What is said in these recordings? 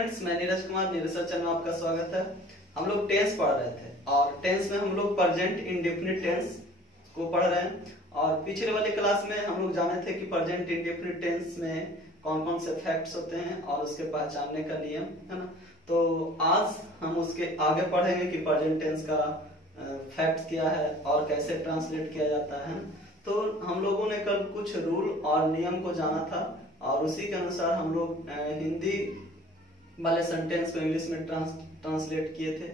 Friends, मैं Neeraj Kumar Neeraj channel में आपका स्वागत है। हम लोग टेंस पढ़ रहे थे और टेंस में हम लोग प्रेजेंट इंडेफिनिट टेंस को पढ़ रहे हैं। और पिछले वाले क्लास में हम लोग जाने थे कि प्रेजेंट इंडेफिनिट टेंस में कौन कौन से फैक्ट्स होते हैं और उसके पहचानने का नियम है ना। तो आज हम उसके आगे पढ़ेंगे कि प्रेजेंट टेंस का फैक्ट्स क्या है और कैसे ट्रांसलेट किया जाता है। तो हम लोगों ने कल कुछ रूल और नियम को जाना था और उसी के अनुसार हम लोग हिंदी वाले सेंटेंस को इंग्लिश में ट्रांसलेट किए थे।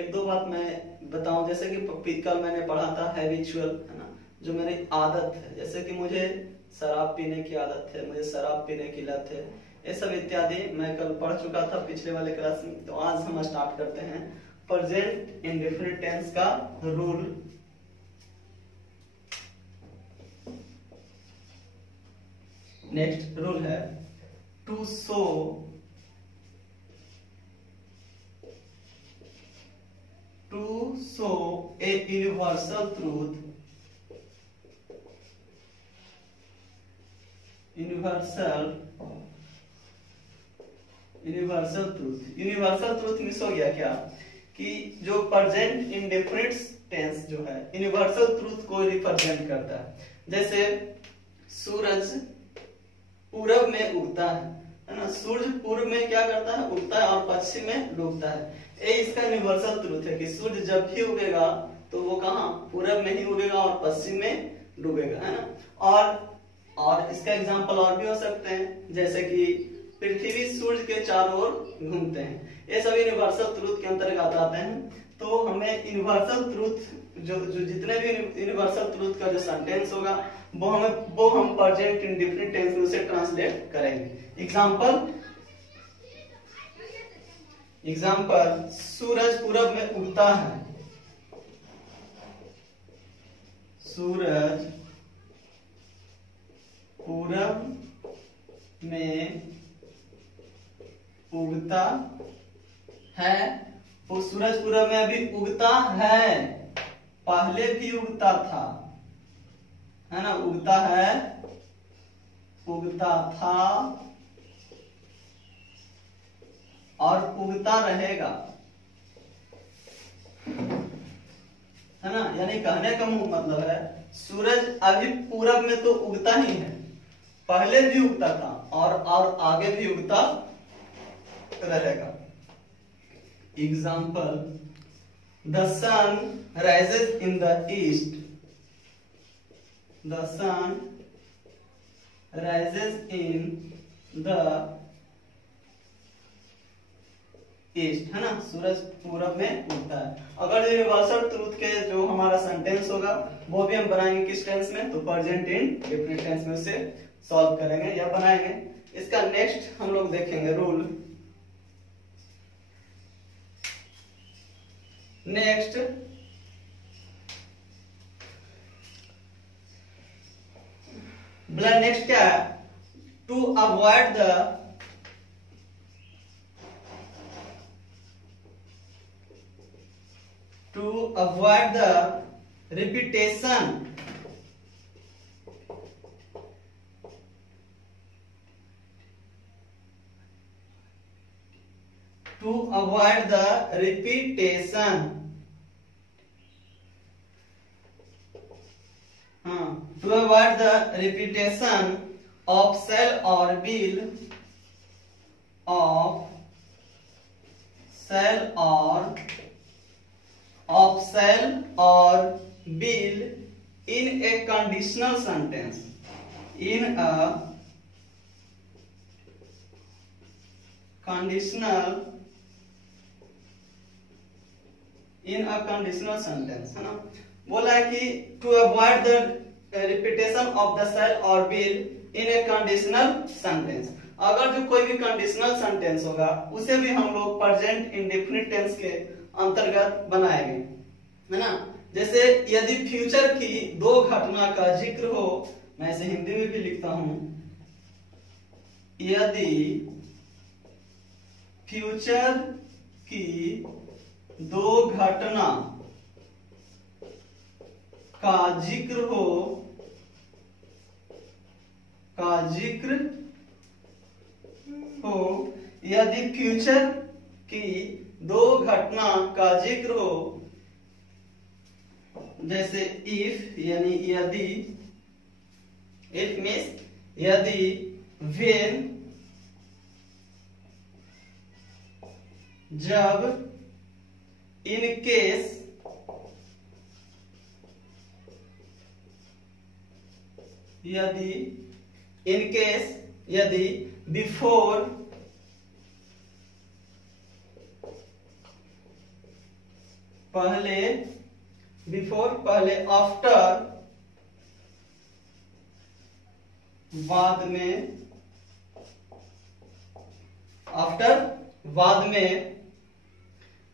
एक दो बात मैं बताऊं, जैसे कि कल मैंने पढ़ा था हैबिचुअल, है ना, जो मेरी आदत है, जैसे कि मुझे शराब पीने की आदत है, मुझे शराब पीने की लत है, ये सब इत्यादि मैं कल पढ़ चुका था पिछले वाले क्लास में। तो आज हम स्टार्ट करते हैं प्रेजेंट इंडेफिनिट टेंस का रूल। नेक्स्ट रूल है to show a universal truth, universal truth miss हो गया क्या कि जो प्रेजेंट इंडेफिनिट टेंस जो है यूनिवर्सल ट्रूथ को रिप्रेजेंट करता है। जैसे सूरज पूरब में उगता है ना, सूरज पूर्व में क्या करता है, उगता है और पश्चिम में डूबता है। ये इसका यूनिवर्सल ट्रूथ है कि सूरज जब भी उगेगा तो वो कहाँ, पूरब में ही उगेगा और पश्चिम में डूबेगा, है ना। और इसका एग्जांपल और भी हो सकते हैं, जैसे कि पृथ्वी सूरज के चारों ओर घूमते हैं। ये सब यूनिवर्सल ट्रूथ के अंतर्गत आते हैं। तो हमें यूनिवर्सल ट्रूथ जो जितने भी यूनिवर्सल ट्रूथ का जो सेंटेंस होगा वो हम प्रेजेंट इंडेफिनिट टेंस में उसे ट्रांसलेट करेंगे। एग्जाम्पल सूरज पूरब में उगता है, सूरज पूरब में उगता है। वो सूरज पूरब में अभी उगता है, पहले भी उगता था, है ना, उगता है, उगता था और उगता रहेगा, है ना। यानी कहने का मतलब है सूरज अभी पूरब में तो उगता ही है, पहले भी उगता था और आगे भी उगता रहेगा। Example the sun rises in the east, the sun rises in the east, है ना, सूरज पूरब में उगता है। अगर यूनिवर्सल ट्रूथ के जो हमारा सेंटेंस होगा वो भी हम बनाएंगे किस टेंस में, तो प्रेजेंट इंडेफिनिट टेंस में उसे सॉल्व करेंगे या बनाएंगे। इसका नेक्स्ट हम लोग देखेंगे रूल। नेक्स्ट क्या है, to avoid the repetition to avoid the repetition of shall or will in a conditional sentence, in a conditional sentence, है ना। बोला है कि to avoid the repetition of the shall और will in a conditional sentence। अगर जो कोई भी कंडीशनल सेंटेंस होगा उसे भी हम लोग प्रेजेंट इंडेफिनिट टेंस के अंतर्गत बनाएंगे, है ना। जैसे यदि फ्यूचर की दो घटना का जिक्र हो, मैं इसे हिंदी में भी लिखता हूं, यदि फ्यूचर की दो घटना का जिक्र हो यदि फ्यूचर की दो घटना का जिक्र हो, जैसे इफ यानी यदि, इफ मीन्स यदि, व्हेन जब, इन केस यदि, इन केस यदि, बिफोर पहले, बिफोर पहले, आफ्टर बाद में, आफ्टर बाद में,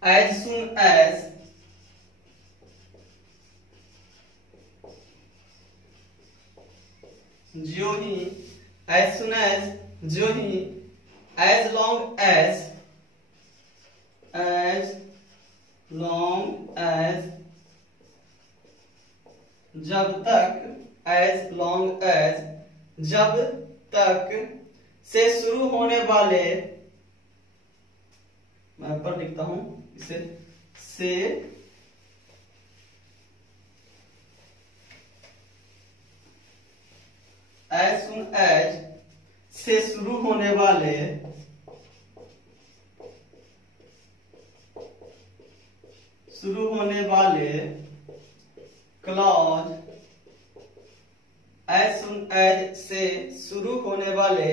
एज सुन एज जो ही, एज सुन एज जो ही, as long as, as long as जब तक, एज लॉन्ग एज जब तक, से शुरू होने वाले, मैं ऊपर लिखता हूं इसे, से एज सुन एज से शुरू होने वाले, शुरू होने वाले क्लॉज, एज सुन एज से शुरू होने वाले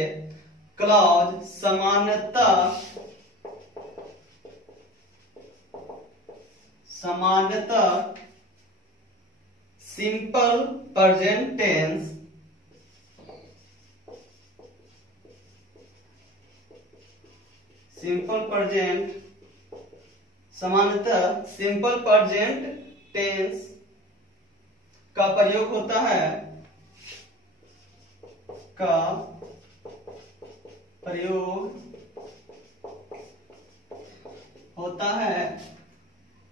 क्लॉज सामान्यतः, सामान्यतः simple present tense, simple present, सामान्यतः सिंपल प्रेजेंट टेंस का प्रयोग होता है, का प्रयोग होता है,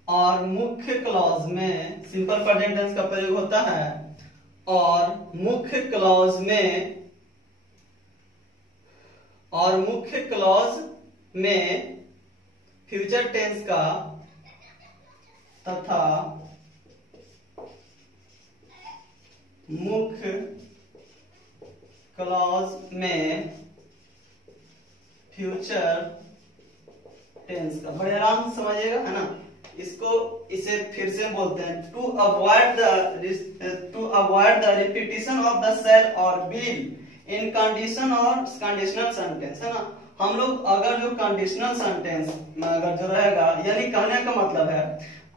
और मुख्य क्लॉज में, सिंपल प्रेजेंट टेंस का प्रयोग होता है और मुख्य क्लॉज में, और मुख्य क्लॉज में फ्यूचर टेंस का तथा मुख्य क्लॉज में फ्यूचर टेंस का, बड़े आराम से समझिएगा, है ना। इसको, इसे फिर से बोलते हैं to avoid the repetition of the shall और विल इन कंडीशन और कंडीशनल सेंटेंस, है ना। हम लोग अगर जो कंडीशनल सेंटेंस में अगर जो रहेगा, यानी कहने का मतलब है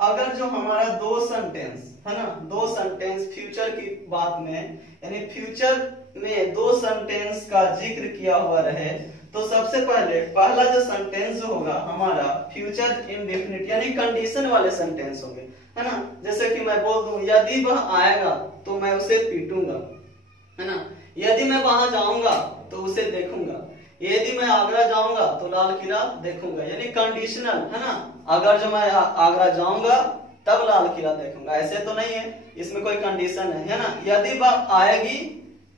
अगर जो हमारा दो सेंटेंस है ना, दो सेंटेंस फ्यूचर की बात में, यानी फ्यूचर में दो सेंटेंस का जिक्र किया हुआ रहे, तो सबसे पहले पहला जो सेंटेंस जो होगा हमारा फ्यूचर इंडेफिनिट यानी कंडीशन वाले सेंटेंस होंगे, है ना। जैसे कि मैं बोल दूं यदि वह आएगा तो मैं उसे पीटूंगा, है ना। यदि मैं वहां जाऊंगा तो उसे देखूंगा, यदि मैं आगरा जाऊंगा तो लाल किला देखूंगा, यानी कंडीशनल, है ना। अगर जो मैं आगरा जाऊंगा तब लाल किला देखूंगा, ऐसे तो नहीं है, इसमें कोई कंडीशन है ना। यदि वह आएगी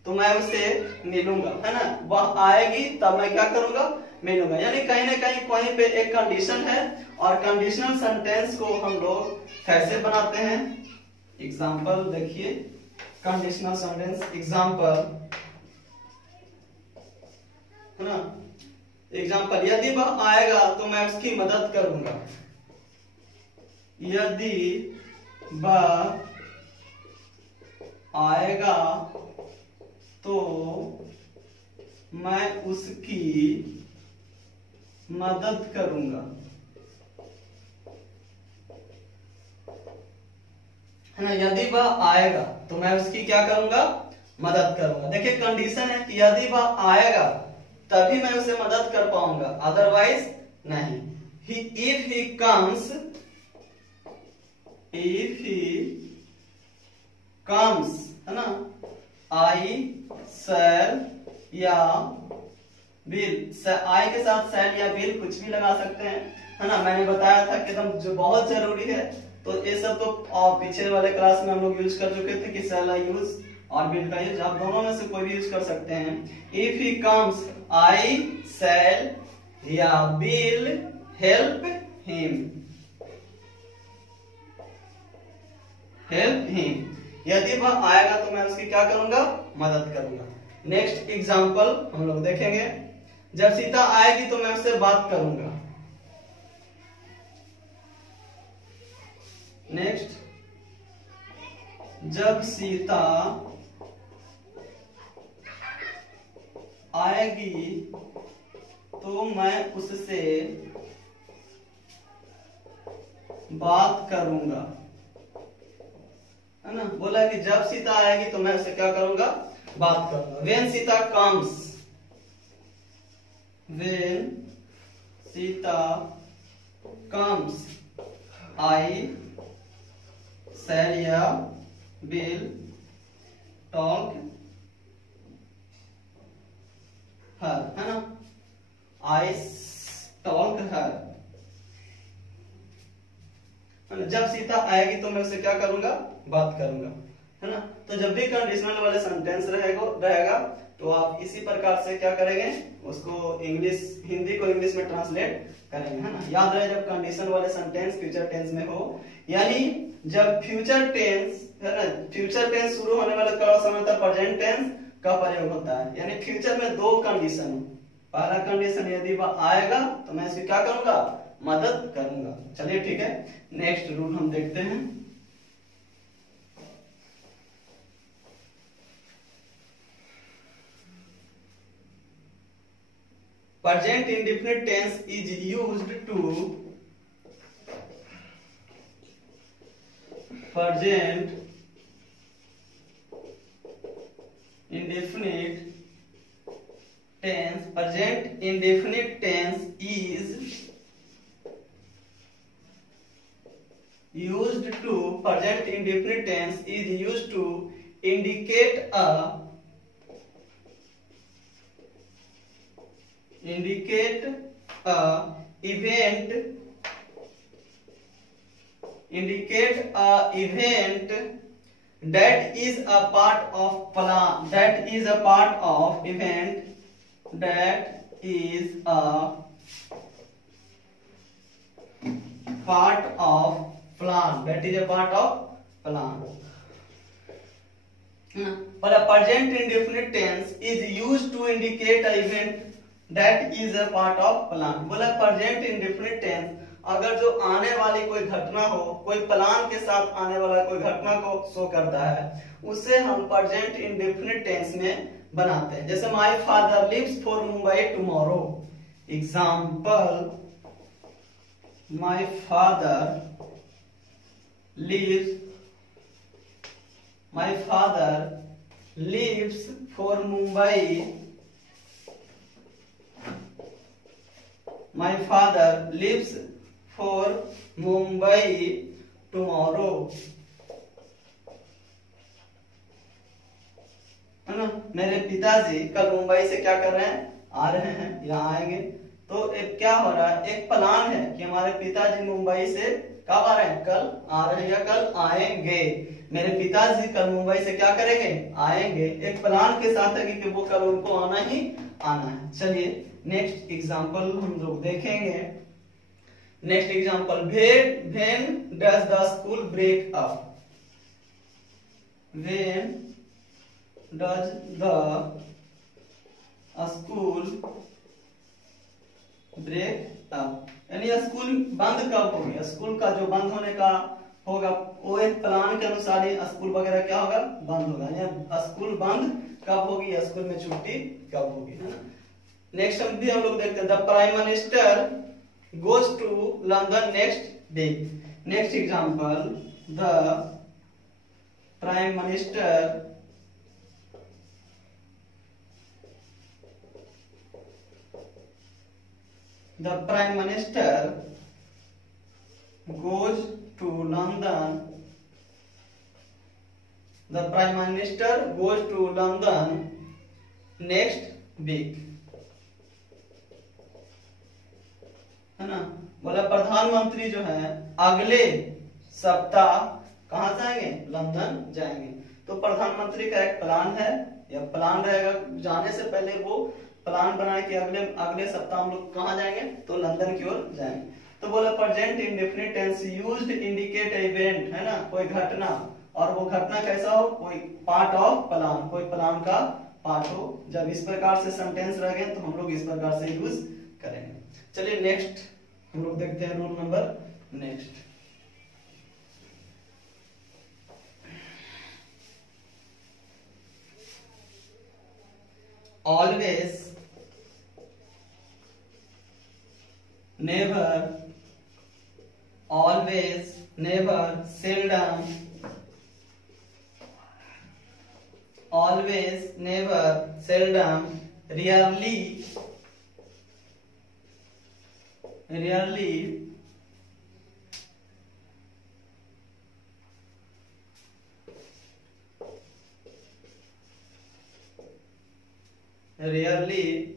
तो मैं उसे मिलूंगा, है ना। वह आएगी तब मैं क्या करूंगा, मिलूंगा, यानी कहीं ना कहीं पे एक कंडीशन है। और कंडीशनल सेंटेंस को हम लोग कैसे बनाते हैं, एग्जांपल देखिए, कंडीशनल सेंटेंस एग्जांपल, है ना। एग्जांपल, यदि वह आएगा तो मैं उसकी मदद करूंगा, यदि वह आएगा तो मैं उसकी मदद करूंगा, है ना। यदि वह आएगा तो मैं उसकी क्या करूंगा, मदद करूंगा। देखिए कंडीशन है कि यदि वह आएगा तभी मैं उसे मदद कर पाऊंगा, अदरवाइज नहीं। If he comes, if he comes, है ना, आई शैल या विल, आई के साथ शैल या विल कुछ भी लगा सकते हैं, है ना। मैंने बताया था कि एकदम जो बहुत जरूरी है, तो ये सब तो पीछे वाले क्लास में हम लोग यूज कर चुके थे कि शैल यूज और विल का यूज, आप दोनों में से कोई भी यूज कर सकते हैं। इफ ही कम्स, आई शैल या will help him, help him. यदि वह आएगा तो मैं उसकी क्या करूंगा, मदद करूंगा। नेक्स्ट एग्जांपल हम लोग देखेंगे, जब सीता आएगी तो मैं उससे बात करूंगा। नेक्स्ट, जब सीता आएगी तो मैं उससे बात करूंगा, है ना। बोला कि जब सीता आएगी तो मैं उससे क्या करूंगा, बात करूंगा। When Sita comes, when Sita comes, I shall या will talk her, है ना। I talk her, जब सीता आएगी तो मैं उससे क्या करूंगा, बात करूंगा, है ना। तो जब भी कंडीशनल वाले सेंटेंस रहेगा तो आप इसी प्रकार से क्या करेंगे, उसको इंग्लिश, हिंदी को इंग्लिश में ट्रांसलेट करेंगे, है ना। याद रहे जब कंडीशनल वाले सेंटेंस फ्यूचर टेंस में हो, यानी जब फ्यूचर टेंस, है ना, फ्यूचर टेंस शुरू होने वाले का समय तक प्रेजेंट टेंस का प्रयोग होता है। यानी फ्यूचर में दो कंडीशन, पहला कंडीशन यदि वह आएगा तो मैं इसकी क्या करूंगा, मदद करूंगा। चलिए ठीक है, नेक्स्ट रूल हम देखते हैं। Present indefinite tense is used to, present indefinite tense, present indefinite tense is used to, present indefinite tense is used to indicate a, indicate a event, indicate a event that is a part of plan, that is a part of event, that is a part of plan, that is a part of plan. But a present indefinite tense is used to indicate an event that is a part of plan. बोला present indefinite tense अगर जो आने वाली कोई घटना हो, कोई plan के साथ आने वाला कोई घटना को शो करता है, उसे हम present indefinite tense में बनाते हैं। जैसे my father leaves for Mumbai tomorrow. Example, my father leaves, my father leaves for Mumbai, my father leaves for Mumbai tomorrow, है ना। मेरे पिताजी कल मुंबई से क्या कर रहे हैं, आ रहे हैं, यहाँ आएंगे। तो एक क्या हो रहा है, एक प्लान है कि हमारे पिताजी मुंबई से कब आ रहे हैं, कल आ रहे हैं या कल आएंगे। मेरे पिताजी कल मुंबई से क्या करेंगे, आएंगे। एक प्लान के साथ है कि वो कल उनको आना ही आना है। चलिए नेक्स्ट एग्जांपल हम लोग देखेंगे। Next example, when does the school break up, when does the school break up, यानी स्कूल बंद कब होगी। स्कूल का जो बंद होने का होगा वो एक प्लान के अनुसार ही स्कूल वगैरह क्या होगा, बंद होगा। यानी स्कूल बंद कब होगी, स्कूल में छुट्टी कब होगी, है ना। नेक्स्ट हम लोग देखते हैं, the prime minister goes to London next week. Next example, the prime minister the prime minister goes to London, the prime minister goes to London next week, है ना। बोला प्रधानमंत्री जो है अगले सप्ताह कहाँ जाएंगे, लंदन जाएंगे। तो प्रधानमंत्री का एक प्लान है या प्लान रहेगा, जाने से पहले वो प्लान बनाए कि अगले अगले सप्ताह हम लोग कहाँ जाएंगे, तो लंदन की ओर जाएंगे। तो बोला present indefinite tense used indicate event, है ना, कोई घटना, और वो घटना कैसा हो, कोई पार्ट ऑफ प्लान, कोई प्लान का पार्ट हो। जब इस प्रकार से सेंटेंस रहेंगे तो हम लोग इस प्रकार से यूज करेंगे। चलिए नेक्स्ट हम लोग देखते हैं rule number next. Always, never, always, never, seldom, always, never, seldom, rarely, rarely, rarely,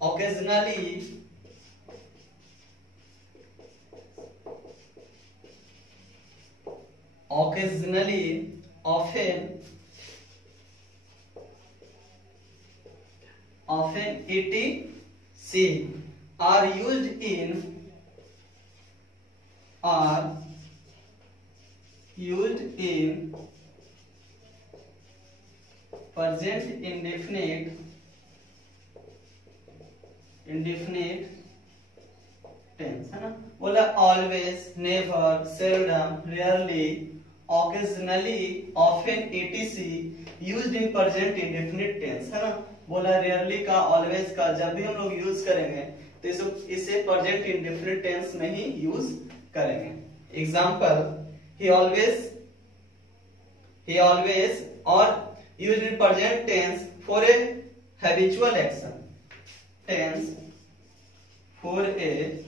occasionally, occasionally, often, often, etc. are used in, are used in present indefinite, indefinite tense, है ना। बोला always, never, seldom, rarely, occasionally, often, etc used in present indefinite tense, है ना। बोला rarely का, always का जब भी हम लोग यूज करेंगे तो इसे प्रेजेंट इंडेफिनिट टेंस में ही यूज करेंगे। एग्जांपल, he always और used in present tense for a habitual action, tense for a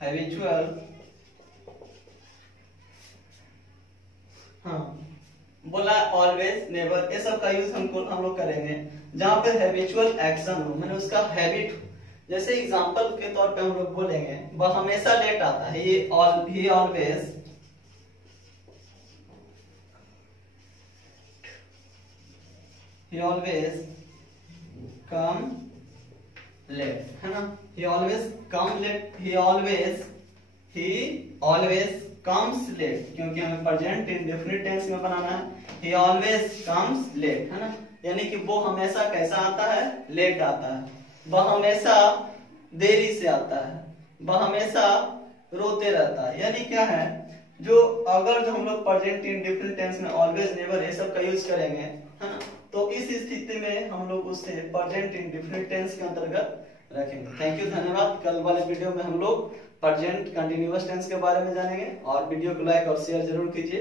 habitual, हाँ बोला ऑलवेज, नेवर, ये सब का यूज हम लोग करेंगे जहां पे हैबिचुअल एक्शन हो, मैंने उसका हैबिट हो। जैसे एग्जांपल के तौर पे हम लोग बोलेंगे वह हमेशा लेट आता है, he always come late, है ना। he always come late, he always comes late, क्योंकि हमें प्रेजेंट इंडेफिनिट टेंस में बनाना है। he always comes late, है ना, यानी कि वो हमेशा कैसा आता है, लेट आता है, वह हमेशा देरी से आता है, वह हमेशा रोते रहता है। यानी क्या है, जो अगर जो हम लोग प्रेजेंट इंडेफिनिट टेंस में ऑलवेज, नेवर ये सब का यूज करेंगे, है ना, तो इस स्थिति में हम लोग उसे प्रेजेंट इंडेफिनिट टेंस के अंतर्गत रखेंगे। थैंक यू, धन्यवाद। कल वाले वीडियो में हम लोग प्रेजेंट कंटिन्यूअस टेंस के बारे में जानेंगे, और वीडियो को लाइक और शेयर जरूर कीजिए।